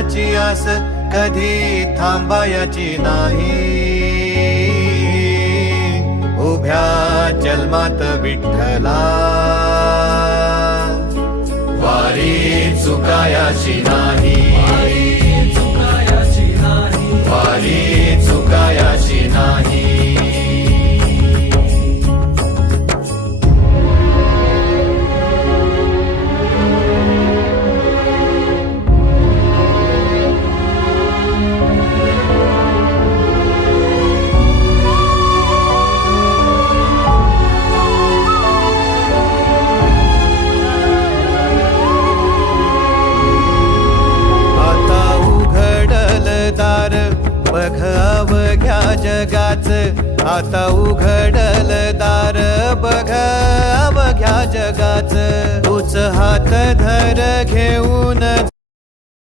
देवाची आस कधी थांबायची नाही. उभ्या जन्मात विठ्ठला वारी चुकायाची नाही. वारी चुकायाची नाही. बघ अवघ्या जगाच, आता उघडल दार बघ अवघ्या जगाच. तूच हात धर घेऊन